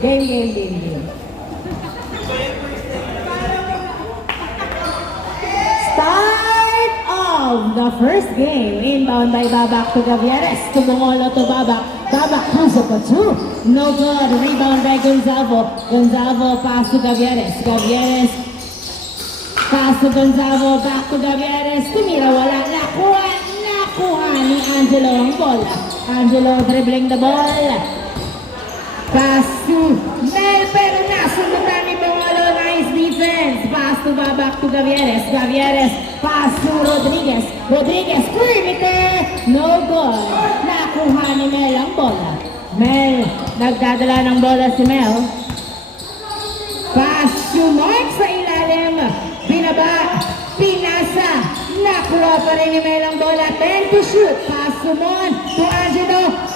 Game. Start of the first game. Inbound by Babak to Gavieres. Tumungolo to Babak. Babak puso pa two. No good. Rebound by Gonzalo. Gonzalo pass to Gavieres. Gavieres pass to Gonzalo. Back to Gavieres. Tumira wala. Nakuha ni Angelo ang bola. Angelo dribbling the ball. Pass to Mel, pero nasundutan ni Bongolo. Nice defense. Pass to Babak to Gavieres. Gavieres, pass to Rodriguez. Rodriguez, perimeter. No good. Nakuha ni Mel ang bola. Mel, nagdadala ng bola si Mel. Pass to Mark sa ilalim. Binaba. Pinasa. Nakuha pa rin ni Mel ang bola. 10 to shoot. Pass to Mon. To Angelo.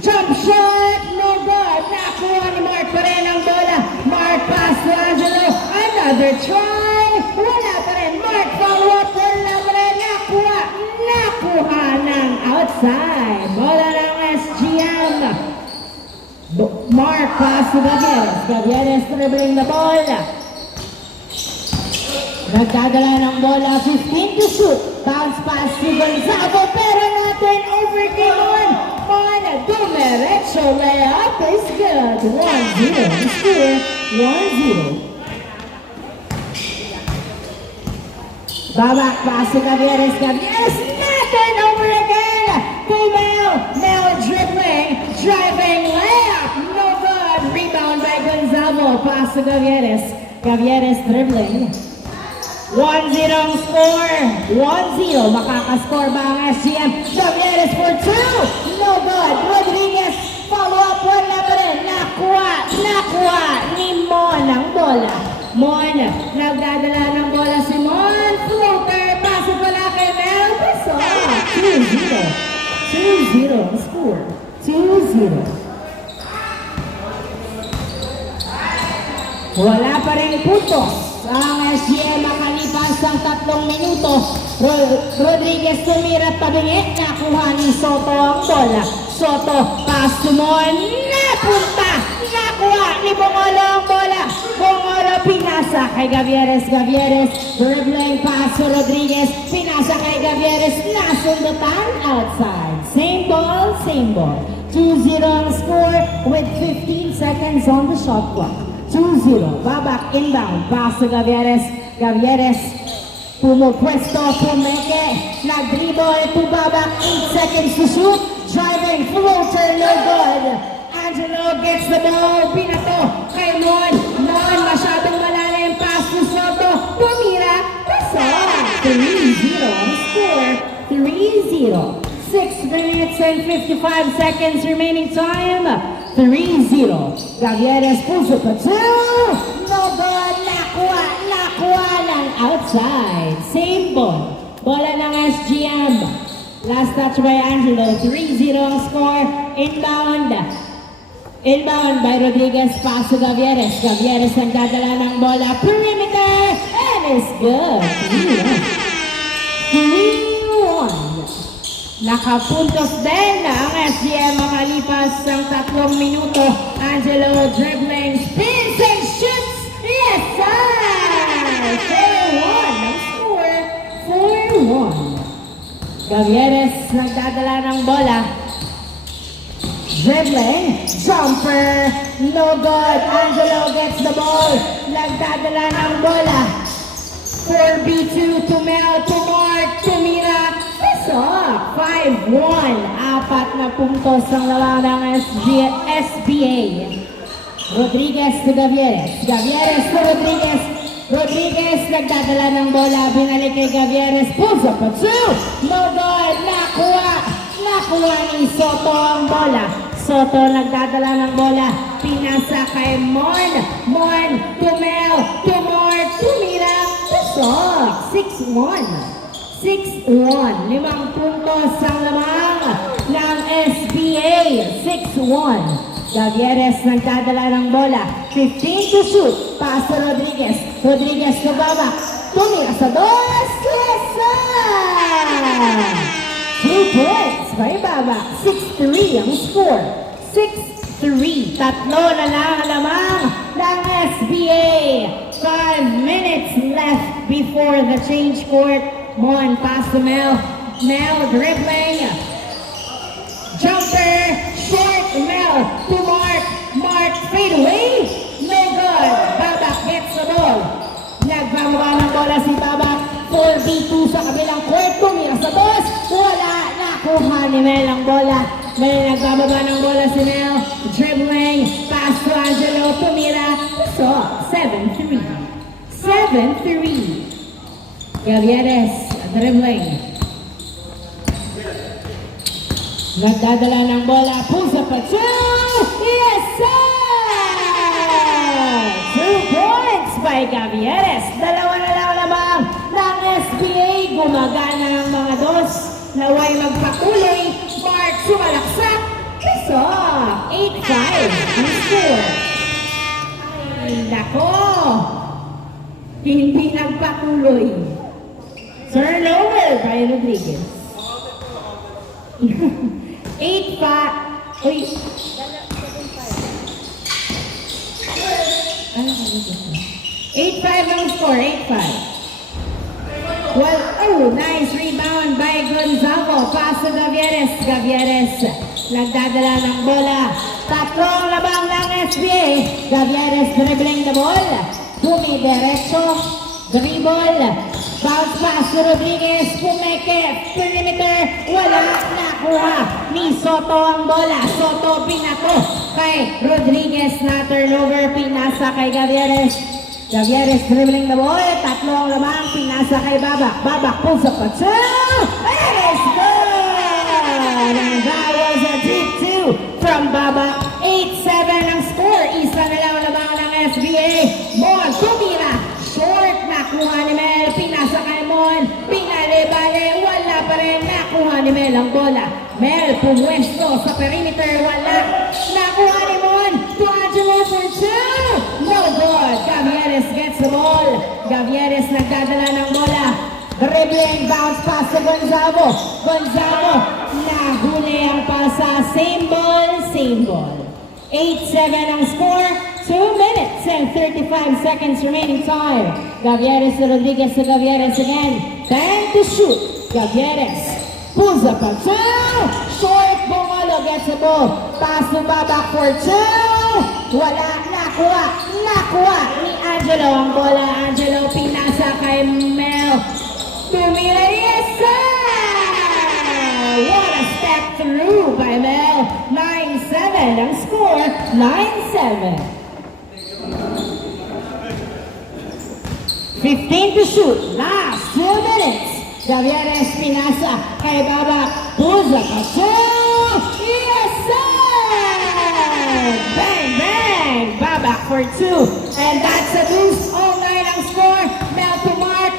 Jump shot. No good. Nakuha ni Mark pa rin ang bola. Mark pass to Angelo. Another try. Wala pa rin. Mark follow up. Wala pa rin. Nakuha ng outside. Bola ng SGM. Mark pass to Gavieres. Gavieres dribbling the ball. Nagdadala ng bola, 15 to shoot. Bounce pass to Gonzalo, pero natin overcame on Dumerecho. Layup is good. 1-0. Score 1-0. Babak pass to Gavieres. Gavieres natin over again. To Mel. Mel driving layup. No good. Rebound by Gonzalo. Pass to Gavieres. Gavieres dribbling. 1-0 ang score. 1-0. Makakascore ba ang SGM? Gavieres for 2. No good. Rodriguez. Follow up. Wala pa rin. Nakuha ni Mon ang bola. Mon. Nagdadala ng bola si Mon. Floater. Paso pala kay Mel. Paso. 2-0. 2-0 ang score. 2-0. Wala pa rin puntos. Ang SGM makalipas ang 3 minuto. Rodriguez tumira tabingi. Nakuha ni Soto ang bola. Soto, pass to Mon. Napunta. Nakuha ni Bongolo ang bola. Bongolo pinasa kay Gavieres. Gavieres dribbling pass to Rodriguez. Pinasa kay Gavieres. Nasundutan outside. Same ball. 2-0 ang score with 15 seconds on the shot clock. 2-0. Babak inbound. Pass to Gavieres. Gavieres. Pumupwesto. Pumeke. Nag-dribble to Babak. 8 seconds to shoot. Driving. Floater. No good. Angelo gets the ball. Pinato kay Mon. Mon. Masyadong malalim. Pass to Soto. Pumira. Paso. 3-0 ang score. 3-0. 6 minutes and 55 seconds remaining time. 3-0. Gavieres puso pa 2. No good. Nakuha ng outside. Same ball. Bola ng SGM. Last touch by Angelo. 3-0 ang score. Inbound by Rodriguez. Pass to Gavieres. Gavieres ang dadala ng bola. Perimeter. And it's good. 3-1. Nakapuntos din ang SGM makalipas ang 3 minuto. Angelo dribbling, spins and shoots. Yes, sir! 4-1 ang score. 4-1. Gavieres nagdadala ng bola. Dribbling, jumper, no good. Angelo gets the ball. Nagdadala ng bola. 4B2 to Mel, to Mark, to Mira. 5-1. 4 na puntos ang laban ng SBA. Rodriguez to Gavieres. Gavieres to Rodriguez. Rodriguez nagdadala ng bola. Binalik kay Gavieres. Pulls up a 2. No good. Nakuha ni Soto ang bola. Soto nagdadala ng bola. Pinasa kay Mon. Mon to Mel. To Mark. To Mira. Pasok. 6-1. 6-1. 5 puntos ang lamang ng SBA. 6-1. Gavieres nagdadala ng bola. 15 to shoot. Pass to Rodriguez. Rodriguez to Babak. Tumira sa 2. Yes, sir! 2 points by Babak. 6-3 ang score. 6-3. Tatlo na lang lamang ng SBA. 5 minutes left before the change court. Mon, pass to Mel. Mel dribbling. Jumper, short, Mel to Mark. Mark fade away. No good. Babak gets the ball. Nagbababa ng bola si Babak. 4v2 sa kabilang court. Tumira sa boss. Wala. Nakuha ni Mel ang bola. Mel nagbababa ng bola si Mel. Dribbling. Pass to Angelo. Tumira. So, 7-3. 7-3. Gavieres. Dribbling. Nagdadala ng bola. Pusa pa. Yes, sir! 2 points by Gavieres. Dalawa na lang lamang ng SBA. Gumagana ang mga dos. Naway magpakulay. Mark sumalaksak. Kisok. 8-5. Ang score. Ay, nako. Hindi nagpakuloy. Turnover by Rodriguez. 8-5. Uy. Ano ka dito? 8-5 ang score. 8-5. Well, oh, nice rebound by Gonzago. Pass to Gavieres. Gavieres nagdadala ng bola. Tatlong labang ng SBA. Gavieres dribbling the ball. Bumidiretso. Dribble. Bounce pass to Rodriguez. Pumeke. Perimeter. Wala. Nakuha ni Soto ang bola. Soto pinato kay Rodriguez na turnover. Pinasa kay Gavieres. Gavieres dribbling the ball. Tatlo ang lamang. Pinasa kay Babak. Babak pulls up a two. It is good! And that was a deep two from Babak. 8-7 ang score. Isa na lang lamang ng SBA. Mon tumira. Short. Nakuha ni Mel. Pinasa kay Mon. Pinali-bali. Wala pa rin. Nakuha ni Mel ang bola. Mel pumwesto sa perimeter. Wala. Nakuha ni Mon. To Angelo for two. No good. Gavieres gets the ball. Gavieres nagdadala ng bola. Dribbling bounce pass to Gonzago. Gonzago nahuli ang pasa. Same ball, same ball. 8-7 ang score. 2 minutes and 35 seconds remaining time. Gavieres to Rodriguez to Gavieres again. 10 to shoot. Gavieres pulls up a two. Short. Bongolo gets the ball. Pass to Babak for two. Wala. Nakuha. Nakuha ni Angelo ang bola. Angelo pinasa kay Mel. Tumira. Yes, sir! What a step through by Mel. 9-7 ang score. 9-7. 15 to shoot. Last 2 minutes. Gavieres pinasa kay Babak. Pusa ka two. Yes, sir! Bang, bang! Babak for two. And that's a boost. All night ang score. Mel to Mark.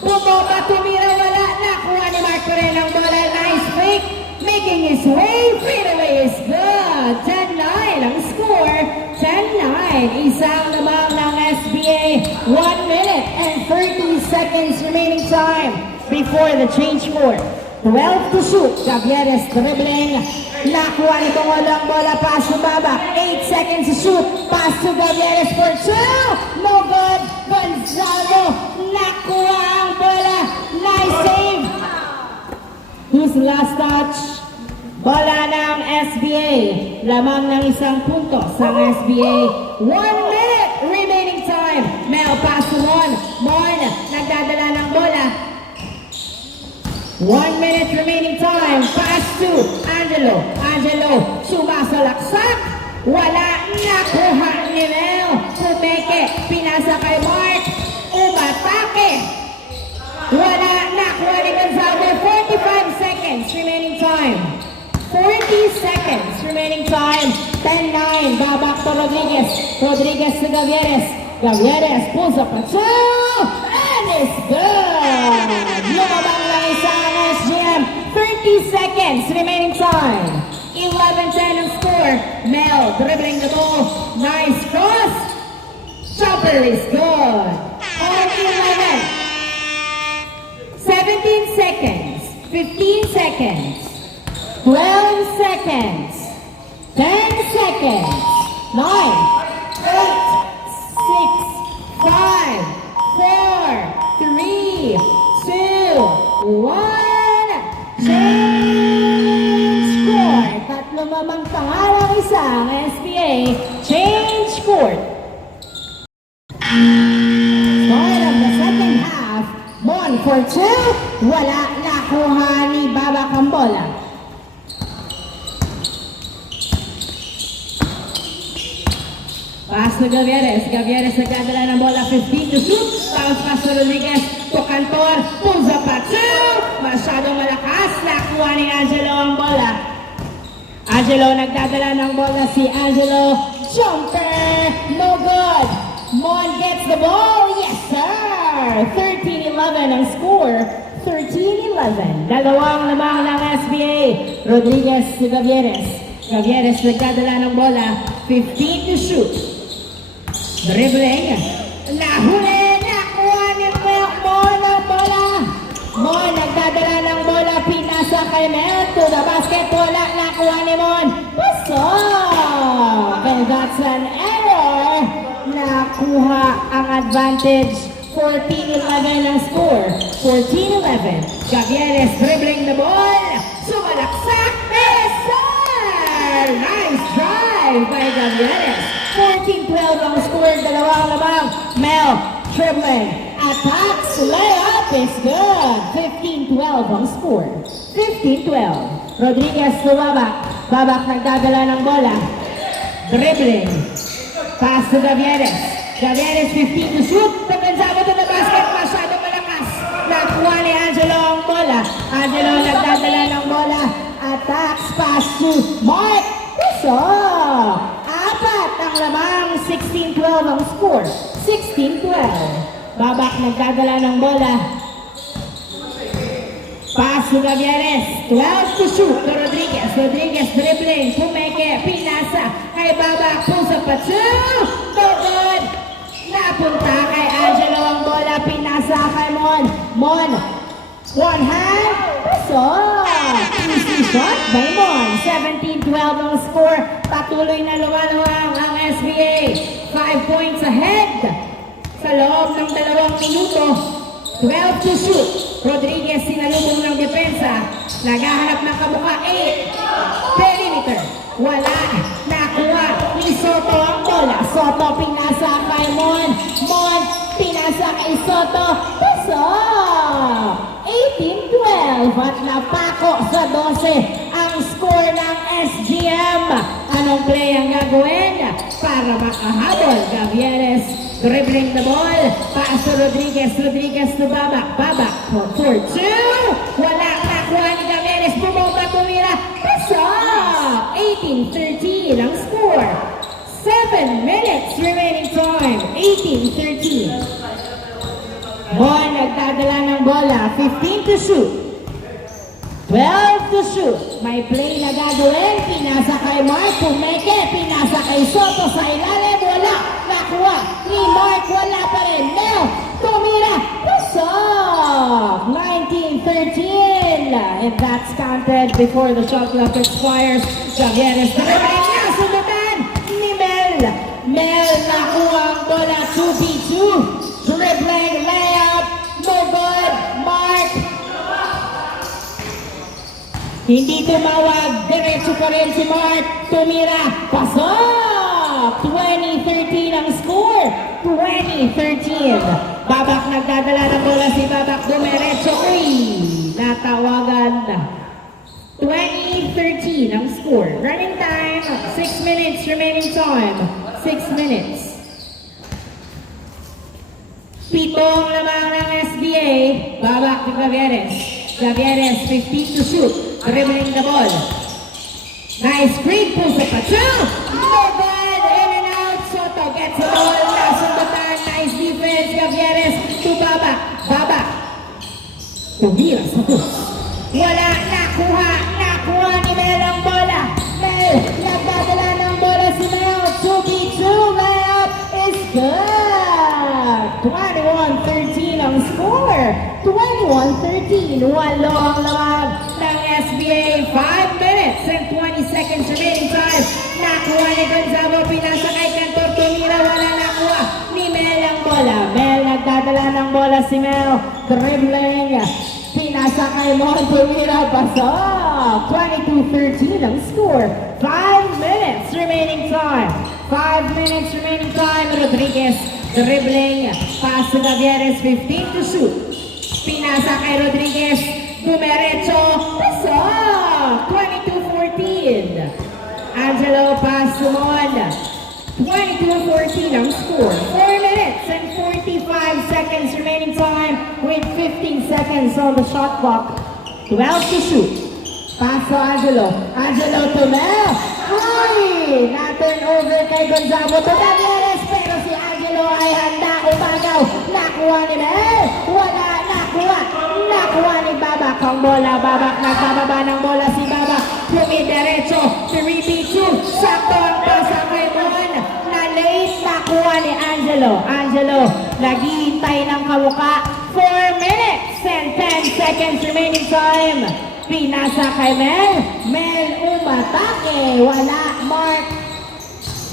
Bumoba, tumira, wala. Nakuha ni Mark pa rin ang bola. Nice fake. Making his way. Fade away is good. 10-9 ang score. 10-9. Isang lamang ng SBA. 1 minute and 30 seconds remaining time before the change court. 12 to shoot. Gavieres dribbling. Nakuha ni Bongolo ang bola. Pass to Babak. 8 seconds to shoot. Pass to Gavieres for two. No good. Gonzalo. Nakuha ang bola. Nice save. Who's last touch? Bola ng SBA. Lamang ng isang puntos ang SBA. 1 minute remaining time. Mel pass to Mon. Mon nagdadala ng bola. 1 minute remaining time. Pass to Angelo. Angelo sumasalaksak. Wala. Nakuha ni Mel. Pumeke. Pinasa kay Mark. Umatake. Wala. Nakuha ni Gonzago. 45 seconds remaining time. 40 seconds remaining time. 10-9. Babak to Rodriguez. Rodriguez to Gavieres. Gavieres pulls up a two. And it's good. Lumabang lang isang SGM. 30 seconds remaining time. 11-10 ang score. Mel dribbling the ball. Nice cross. Jumper is good. On 11. 17 seconds. 15 seconds. 12 seconds. 10 seconds. Change court. Tatlo mamang pangalang isang SBA. Change court. Start of the second half. Mon for two. Wala nakuha ni Babak ang bola. Pass to Gavieres. Gavieres nagdadala ng bola 15 to shoot. Bounce pass to Rodriguez. To Cantor. Pulls up at two. Masyadong malakas. Nakuha ni Angelo ang bola. Angelo nagdadala ng bola si Angelo. Jumper. No good. Mon gets the ball. Yes sir. 13-11 ang score. 13-11. Dalawang lamang ng SBA. Rodriguez to Gavieres. Gavieres nagdadala ng bola. 15 to shoot. Dribbling. Nahuli. Nakuha ni Mon ang bola. Mon nagdadala ng bola. Pinasa kay Mel. To the basket. Wala. Nakuha ni Mon. Pasok. And that's an error. Nakuha ang advantage. 14-11 ang score. 14-11. Gavieres dribbling the ball. Sumalaksak. Nice drive by Gavieres. 14-12 ang score. Dalawang labang. Mel dribbling. Attacks. Layup is good. 15-12 ang score. 15-12. Rodriguez to Babak. Babak nagdadala ng bola. Dribbling. Pass to Gavieres. Gavieres 15 to shoot. Gonzalo to the basket. Masyado malakas. Nakuha ni Angelo ang bola. Angelo nagdadala ng bola. Attacks. Pass to Mark. Puso. Apat ang lamang. 16-12 ang score. 16-12. Babak nagdadala ng bola. Pass to Gavieres. 12 to shoot to Rodriguez. Rodriguez dribbling. Pumeke. Pinasa. Kay Babak. Puso pa two. No good. Napunta kay Angelo ang bola. Pinasa kay Mon. Mon. One hand. Puso. Easy shot by Mon. 17-12 ang score. Patuloy na lumalawang ang SBA. 5 points ahead. Sa loob ng 2 minuto. 12 to shoot. Rodriguez sinalubong ng depensa. Naghahanap ng kabuka. 8. Perimeter. Wala. Nakuha ni Soto ang bola. Soto pinasa kay Mon. Mon pinasa kay Soto. Pasok. 18-12 at napako sa 12 ang score ng SGM. Anong play ang gagawin para makahabol? Gavieres dribbling the ball. Pass to Rodriguez. Rodriguez to Babak. Babak for two. Wala. Nakuha ni Gavieres. Bumomba tumira. Pasok. 18-13 ang score. 7 minutes remaining time. 18-13. Mon nagdadala ng bola. 15 to shoot. 12 to shoot. May play na gagawin. Pinasa kay Mark. Pumeke. Pinasa kay Soto sa ilalim. Wala. Nakuha ni Mark. Wala pa rin. Mel. Tumira. Pasok. 19-13. And that's counted before the shot clock expires. Gavieres dribbling. Nasundutan ni Mel. Mel nakuha ang bola. 2v2. Dribbling. Layup. No good. Mark. Hindi tumawag. Diretso pa rin si Mark. Tumira. Pasok. 20-13 ang score. 20-13. Babak nagdadala ng bola si Babak. Dumiretso. Natawagan. 20-13 ang score. Running time. 6 minutes remaining time. 6 minutes. Pitong lamang ng SBA. Babak ni Gavieres. Gavieres 15 to shoot. Dribbling the ball. Nice screen. Pulls up a two. No bad. In and out. Soto gets the ball. Nasundutan. Nice defense. Gavieres to Babak. Babak. Tumira sa push. Wala. Nakuha. Nakuha ni Mel ang bola. Mel. Nagdadala ng bola si Mel. 2v2. Layup is good. 21-13 ang score. 21-13. Walo ang lamang ng SBA. 5 minutes and 20 seconds remaining time. Nakuha ni Gonzalo. Pinasa bola si Mel. Dribbling. Pinasa kay Mon. Tumira. Pasok. 22-13 ang score. 5 minutes remaining time. 5 minutes remaining time. Rodriguez. Dribbling. Pass to Gavieres. 15 to shoot. Pinasa kay Rodriguez. Dumerecho. Pasok. 22-14. Angelo pass to Mon. 22-14 ang score. 4 minutes and 45 seconds remaining time with 15 seconds on the shot clock. 12 to shoot. Pass to Angelo. Angelo to Mel. Ay! Na-turn over kay Gonzago to Gavieres. Pero si Angelo ay handa umagaw. Nakuha ni Mel. Wala nakuha. Nakuha ni Babak ang bola. Babak nagbababa ng bola si Babak. Pumiderecho. 3v2. Sakto ang pasa kay Mon. Na-late nakuha ni Angelo. Angelo naghihintay ng kamuka. 4 minutes and 10 seconds remaining time. Pinasa kay Mel. Mel umatake. Wala. Mark.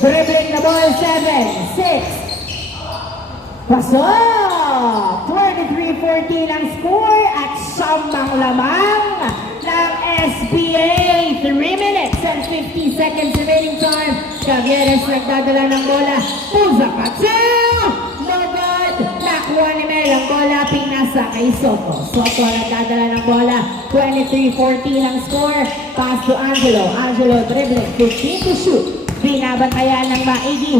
Dribbling the ball. 7, 6. Pasok! 23-14 ang score at siyambang lamang ng SBA. 3 minutes and 50 seconds remaining time. Gavieres nagdadala ng bola. Pusa Patel! No good! Nakuha ni Mel ang bola. Pinasa kay Soto. Soto nagdadala ng bola. 23-14 ang score. Pass to Angelo. Angelo dribbling. 15 to shoot. Binabantayan ng maigi.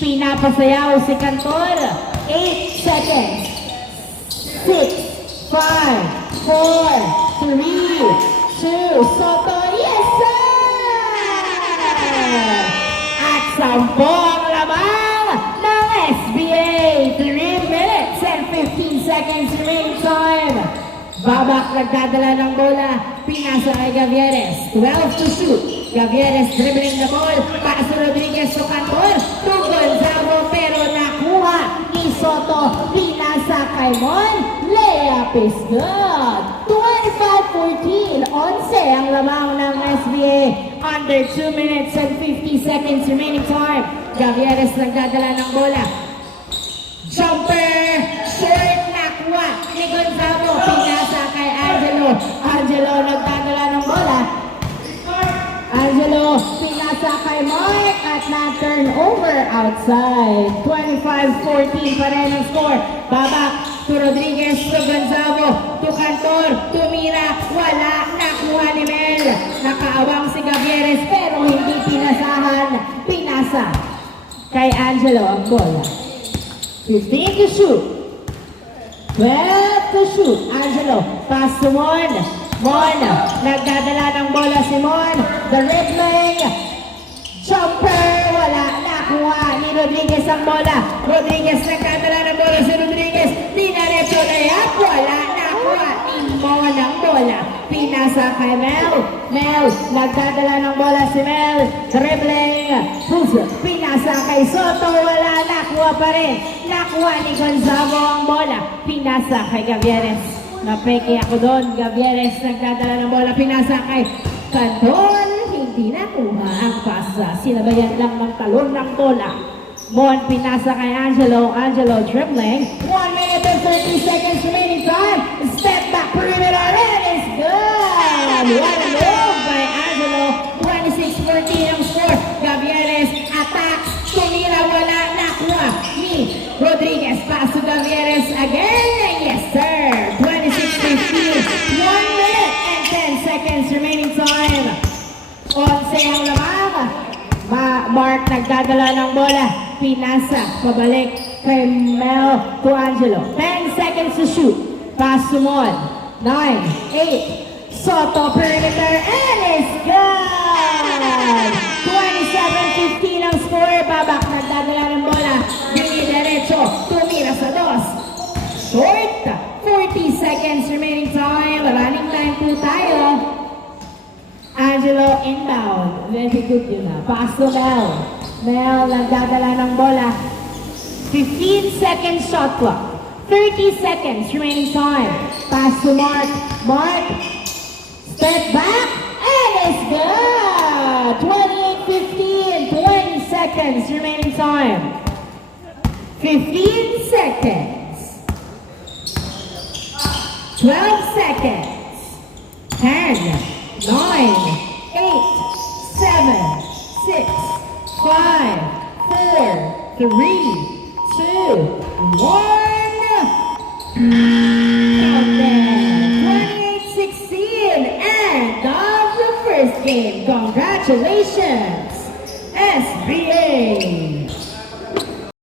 Pinapasayaw si Cantor. 8 seconds. 6, 5, 4, 3, 2. Soto. Yes, sir! At 10 ang lamang ng SBA. 3 minutes and 15 seconds remaining time. Babak nagdadala ng bola. Pinasa kay Gavieres. 12 to shoot. Gavieres dribbling the ball. Paso Rodriguez to Cantor. To Gonzago pero nakuha ni Soto. Pinasa kay Mon. Layup is good. 25-14. 11 ang lamang ng SBA. Under 2 minutes and 50 seconds remaining time. Gavieres nagdadala ng bola. Jumper. Short nakuha ni Gonzago. Pinasa kay Angelo. Angelo nagdadala ng bola. Angelo, pinasa kay Mark at na-turn over outside. 25-14 pa rin ang score. Babak to Rodriguez, to Gonzago, to Cantor, to Mira. Wala, nakuha ni Mel. Nakaawang si Gavieres pero hindi pinasahan. Pinasa kay Angelo ang bola. 15 to shoot. 12 to shoot. Angelo, pass to Mon. Mon, nagdadala ng bola si Mon. The dribbling. Jumper, wala. Nakuha ni Rodriguez ang bola. Rodriguez nagdadala ng bola si Rodriguez. Dinaretso na yan. Wala. Nakuha ni Mon ang bola. Pinasa kay Mel. Mel, nagdadala ng bola si Mel. Dribbling. Puso. Pinasa kay Soto. Wala. Nakuha pa rin. Nakuha ni Gonzago ang bola. Pinasa kay Gavieres. Napeke ako doon. Gavieres nagdadala ng bola. Pinasa kay Cantor. Hindi nakuha ang pasa. Sinabayan lang ng talon ng bola. Mon pinasa kay Angelo. Angelo dribbling. 1 minute and 30 seconds remaining time. Step back perimeter. It is good. What a move by Angelo. 26-14 ang score. Gavieres attacks. Tumira wala. Nakuha ni Rodriguez. Pass to Gavieres again. Yes sir. 26-15. 1 minute and 10 seconds remaining time. 11 ang lamang. Mark nagdadala ng bola. Pinasa. Pabalik kay Mel to Angelo. 10 seconds to shoot. Pass to Mon. 9, 8. Soto perimeter. And it's good. 27-15 ang score. Babak nagdadala ng bola. Diretso. Tumira sa dos. Short. 40 seconds remaining time. Running time po tayo. Angelo inbound. Very good yun na. Pass to Mel. Mel nagdadala ng bola. 15 seconds shot clock. 30 seconds remaining time. Pass to Mark. Mark. Step back. And it's good. 28-15. 20 seconds remaining time. 15 seconds. 12 seconds. 10, 9, 8, 7, 6, 5, 4, 3, 2, 1. Countdown. 28-16. End of the first game. Congratulations, SBA.